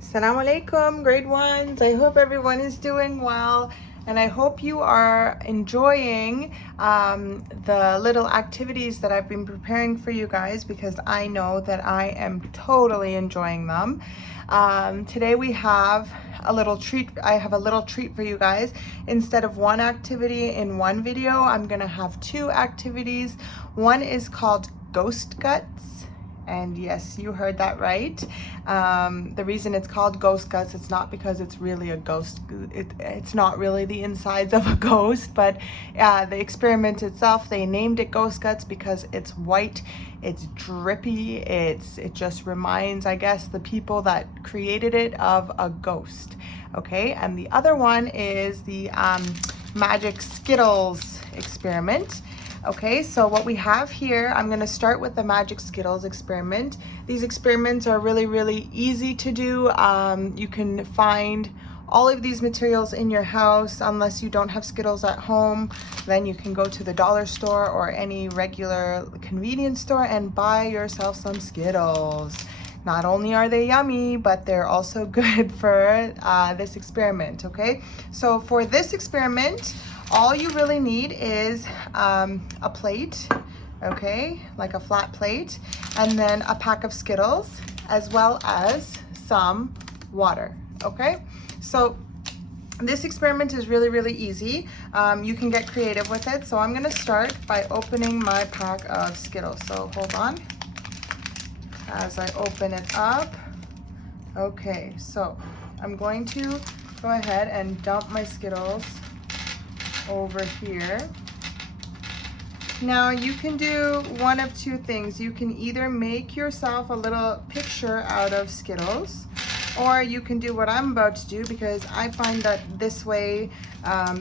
Assalamu alaikum, grade ones. I hope everyone is doing well, and I hope you are enjoying the little activities that I've been preparing for you guys, because I know that I am totally enjoying them. Today we have a little treat. I have a little treat for you guys. Instead of one activity in one video, I'm gonna have two activities. One is called Ghost Guts. And yes, you heard that right. The reason it's called Ghost Guts, it's not because it's really a ghost. It's not really the insides of a ghost, but the experiment itself, they named it Ghost Guts because it's white, it's drippy, it just reminds, I guess, the people that created it of a ghost. Okay, and the other one is the magic Skittles experiment. Okay, so what we have here, I'm going to start with the Magic Skittles experiment. These experiments are really easy to do. You can find all of these materials in your house. Unless you don't have Skittles at home, then you can go to the dollar store or any regular convenience store and buy yourself some Skittles. Not only are they yummy, but they're also good for this experiment, okay? So for this experiment, all you really need is a plate, okay, like a flat plate, and then a pack of Skittles, as well as some water, okay? So this experiment is really easy. You can get creative with it. So I'm gonna start by opening my pack of Skittles. So hold on as I open it up. Okay, so I'm going to go ahead and dump my Skittles over here. Now you can do one of two things. You can either make yourself a little picture out of Skittles, or you can do what I'm about to do, because I find that this way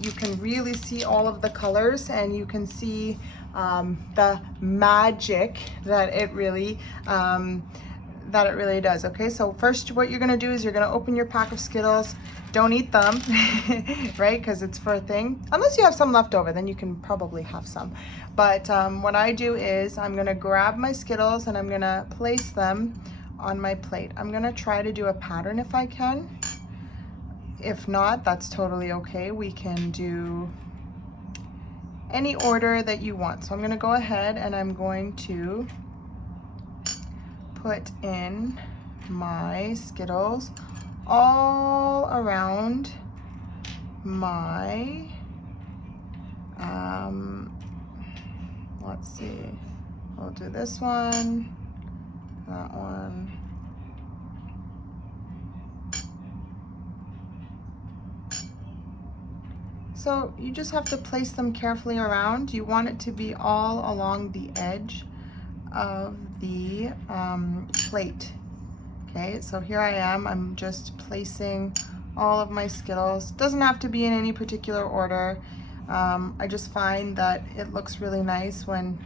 you can really see all of the colors, and you can see the magic that it really does. Okay, so first what you're gonna do is you're gonna open your pack of Skittles. Don't eat them, right? Because it's for a thing. Unless you have some left over, then you can probably have some. But what I do is I'm gonna grab my Skittles and I'm gonna place them on my plate. I'm gonna try to do a pattern if I can. If not, that's totally okay. We can do any order that you want. So I'm gonna go ahead and I'm going to put in my Skittles all around my, let's see, we'll do this one, that one. So you just have to place them carefully around. You want it to be all along the edge of the plate. Okay, so here I am. I'm just placing all of my Skittles. Doesn't have to be in any particular order. I just find that it looks really nice when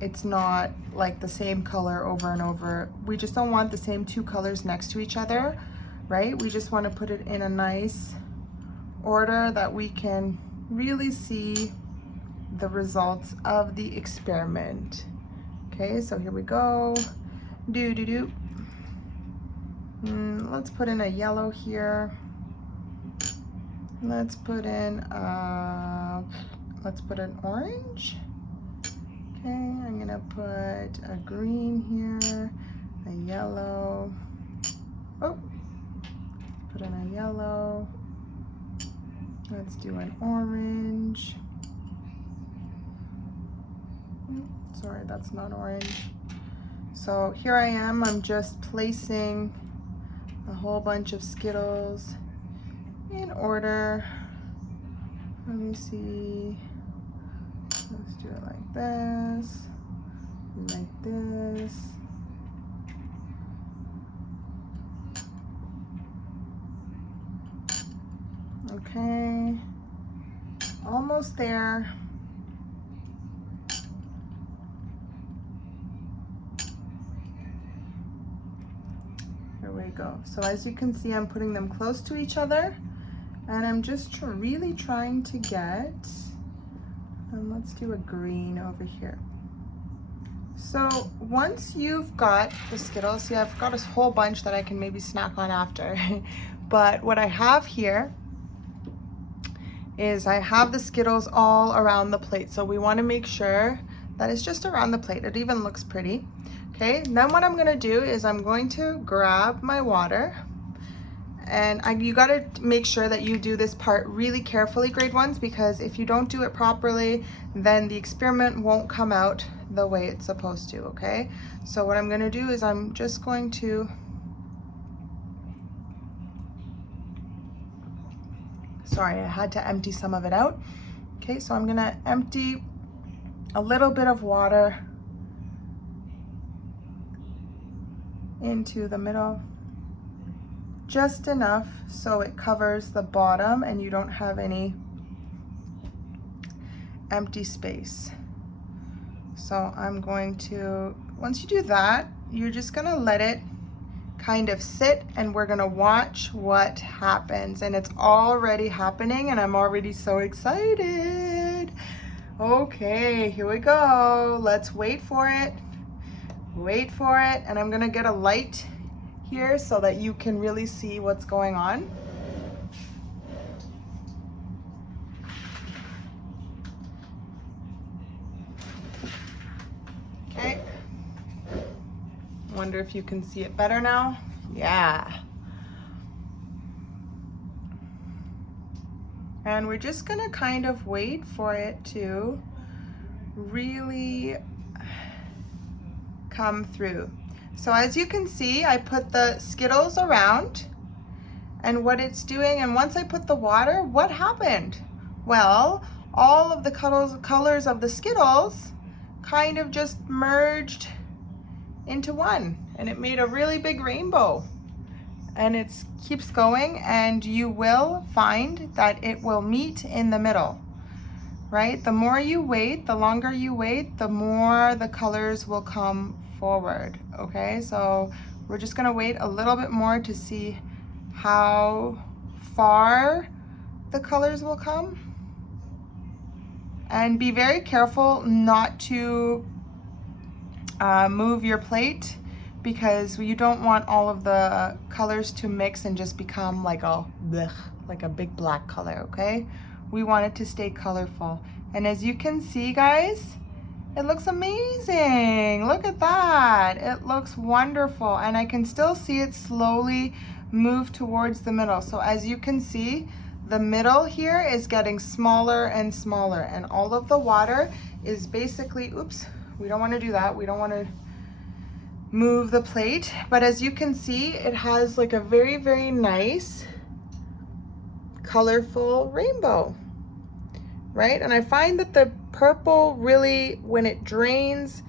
it's not like the same color over and over. We just don't want the same two colors next to each other, right? We just want to put it in a nice order that we can really see the results of the experiment. Okay, so here we go. Let's put in a yellow here. Let's put in an orange. Okay, I'm gonna put a green here, a yellow. Oh, put in a yellow. Let's do an orange. Sorry, that's not orange. So here I am, I'm just placing a whole bunch of Skittles in order. Let me see. Let's do it like this, like this. Okay, almost there. Here we go. So as you can see, I'm putting them close to each other, and I'm just really trying to get, and let's do a green over here. So once you've got the Skittles, see, I've got a whole bunch that I can maybe snack on after. But what I have here is I have the Skittles all around the plate. So we want to make sure that it's just around the plate. It even looks pretty. Okay, then what I'm going to do is I'm going to grab my water. And you got to make sure that you do this part really carefully, grade ones, because if you don't do it properly, then the experiment won't come out the way it's supposed to, okay? So what I'm going to do is I'm just going to sorry, I had to empty some of it out. Okay, so I'm going to empty a little bit of water into the middle. Just enough so it covers the bottom and you don't have any empty space. So I'm going to, once you do that, you're just gonna let it kind of sit and we're gonna watch what happens. And it's already happening and I'm already so excited. Okay, here we go. Let's wait for it. Wait for it. And I'm gonna get a light here so that you can really see what's going on. Okay. Wonder if you can see it better now. Yeah. And we're just gonna kind of wait for it to really come through. So as you can see, I put the Skittles around and what it's doing, and once I put the water, what happened? Well, all of the colors of the Skittles kind of just merged into one and it made a really big rainbow. And it keeps going and you will find that it will meet in the middle, right? The more you wait, the longer you wait, the more the colors will come forward. Okay, so we're just gonna wait a little bit more to see how far the colors will come. And be very careful not to move your plate, because you don't want all of the colors to mix and just become like a blech, like a big black color. Okay, we want it to stay colorful. And as you can see, guys, it looks amazing. Look at that. It looks wonderful. And I can still see it slowly move towards the middle. So as you can see, the middle here is getting smaller and smaller. And all of the water is basically, oops, we don't want to do that. We don't want to move the plate. But as you can see, it has like a very, very nice, colorful rainbow. Right? And I find that the purple really, when it drains,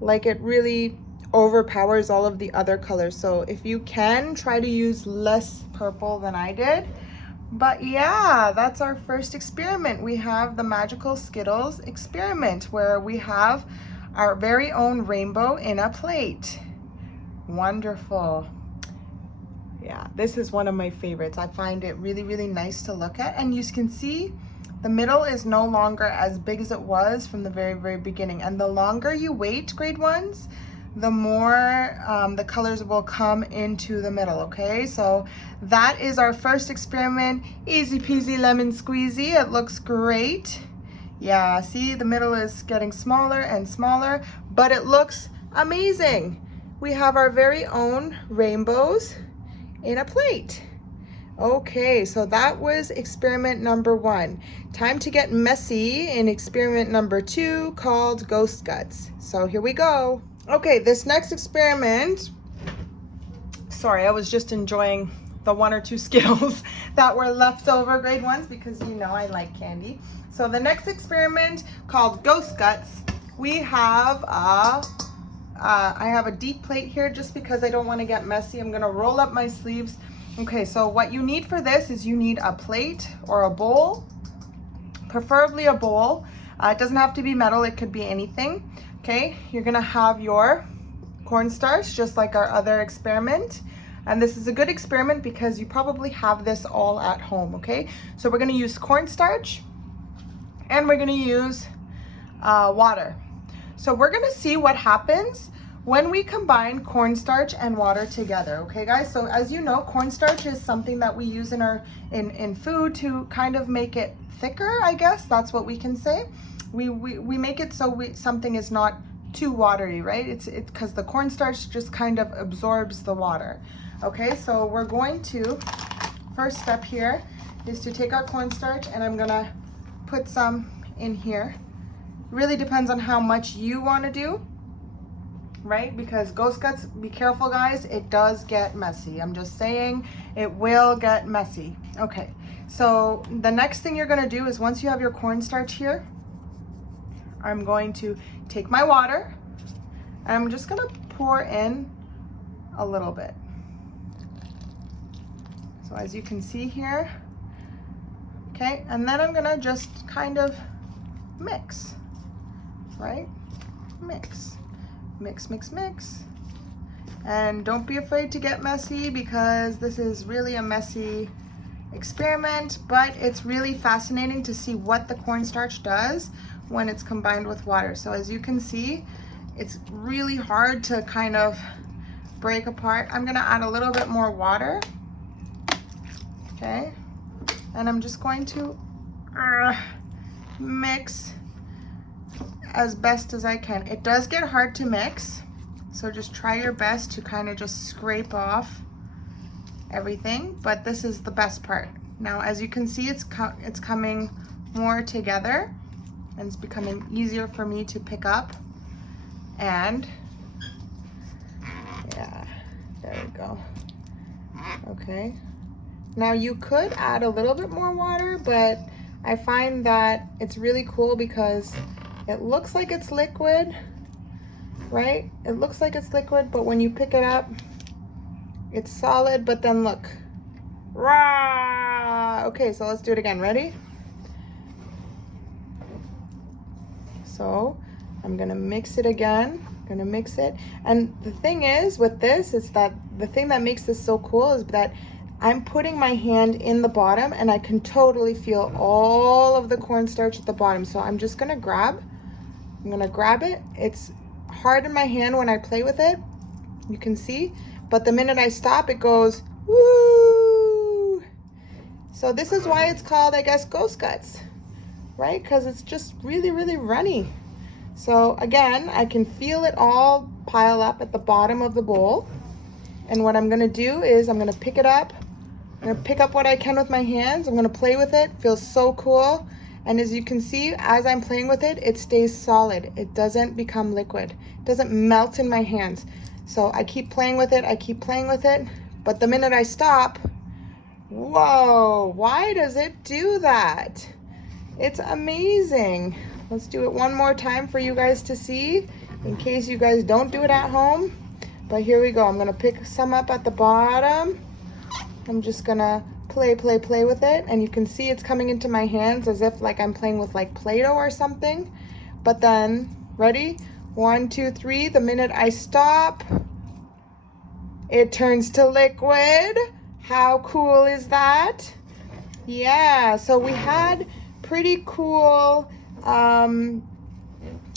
like it really overpowers all of the other colors. So if you can, try to use less purple than I did. But yeah, that's our first experiment. We have the Magical Skittles experiment where we have our very own rainbow in a plate. Wonderful. Yeah, this is one of my favorites. I find it really, really nice to look at. And you can see the middle is no longer as big as it was from the very, very beginning. And the longer you wait, grade ones, the more the colors will come into the middle, okay? So that is our first experiment. Easy peasy lemon squeezy. It looks great. Yeah, see, the middle is getting smaller and smaller, but it looks amazing. We have our very own rainbows in a plate. Okay, so that was experiment number 1. Time to get messy in experiment number 2 called Ghost Guts. So here we go. Okay, this next experiment, sorry, I was just enjoying the 1 or 2 Skittles that were left over, grade ones, because you know I like candy. So the next experiment called Ghost Guts, we have I have a deep plate here just because I don't want to get messy. I'm gonna roll up my sleeves. Okay, so what you need for this is you need a plate or a bowl, preferably a bowl. It doesn't have to be metal, it could be anything. Okay, you're gonna have your cornstarch, just like our other experiment. And this is a good experiment because you probably have this all at home, okay? So we're gonna use cornstarch and we're gonna use water. So we're gonna see what happens when we combine cornstarch and water together, okay guys? So as you know, cornstarch is something that we use in food to kind of make it thicker, I guess. That's what we can say. We make it so something is not too watery, right? It's because the cornstarch just kind of absorbs the water. Okay, so we're going to, first step here is to take our cornstarch, and I'm gonna put some in here. Really depends on how much you want to do, right? Because ghost guts, be careful guys, it does get messy. I'm just saying, it will get messy. Okay, so the next thing you're gonna do is, once you have your cornstarch here, I'm going to take my water and I'm just gonna pour in a little bit. So as you can see here, okay, and then I'm gonna just kind of mix, right? Mix. Mix, mix, mix. And don't be afraid to get messy, because this is really a messy experiment, but it's really fascinating to see what the cornstarch does when it's combined with water. So as you can see, it's really hard to kind of break apart. I'm gonna add a little bit more water, okay? And I'm just going to mix as best as I can. It does get hard to mix, so just try your best to kind of just scrape off everything, but this is the best part. Now as you can see, it's coming more together, and it's becoming easier for me to pick up. And yeah, there we go. Okay, now you could add a little bit more water, but I find that it's really cool because it looks like it's liquid, right? It looks like it's liquid, but when you pick it up, it's solid. But then look, rah! Okay, so let's do it again. Ready? So I'm gonna mix it again. Gonna mix it. And the thing is with this is that the thing that makes this so cool is that I'm putting my hand in the bottom and I can totally feel all of the cornstarch at the bottom. So I'm just gonna grab it. It's hard in my hand when I play with it, you can see, but the minute I stop, it goes woo. So this is why it's called, I guess, ghost guts, right? Because it's just really, really runny. So again, I can feel it all pile up at the bottom of the bowl. And what I'm gonna do is I'm gonna pick it up. I'm gonna pick up what I can with my hands. I'm gonna play with it. Feels so cool. And as you can see, as I'm playing with it, it stays solid. It doesn't become liquid. It doesn't melt in my hands. So I keep playing with it. I keep playing with it. But the minute I stop, whoa, why does it do that? It's amazing. Let's do it one more time for you guys to see, in case you guys don't do it at home. But here we go. I'm gonna pick some up at the bottom. I'm just gonna play with it, and you can see it's coming into my hands as if like I'm playing with like Play-Doh or something. But then, ready? 1, 2, 3. The minute I stop, it turns to liquid. How cool is that? Yeah, so we had pretty cool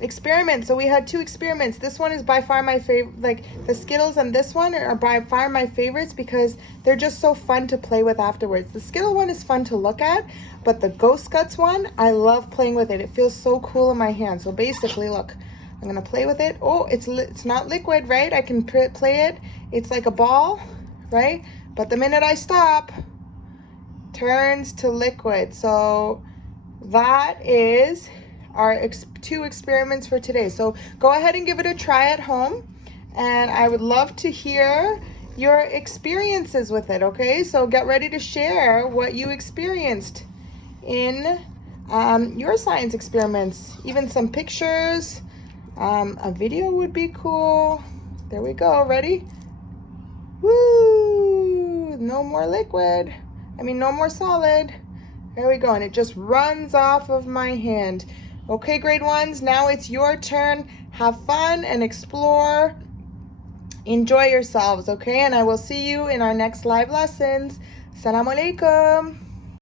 experiments. So we had 2 experiments. This one is by far my favorite. Like the Skittles and this one are by far my favorites because they're just so fun to play with afterwards. The Skittle one is fun to look at, but the Ghost Guts one, I love playing with it. It feels so cool in my hand. So basically, look, I'm gonna play with it. Oh, it's not liquid, right? I can play it. It's like a ball, right? But the minute I stop, turns to liquid. So that is our 2 experiments for today. So go ahead and give it a try at home, and I would love to hear your experiences with it. Okay, so get ready to share what you experienced in your science experiments. Even some pictures, a video would be cool. There we go. Ready? Woo! No more liquid. No more solid. There we go, and it just runs off of my hand. Okay, grade 1s, now it's your turn. Have fun and explore. Enjoy yourselves, okay? And I will see you in our next live lessons. Assalamu alaikum.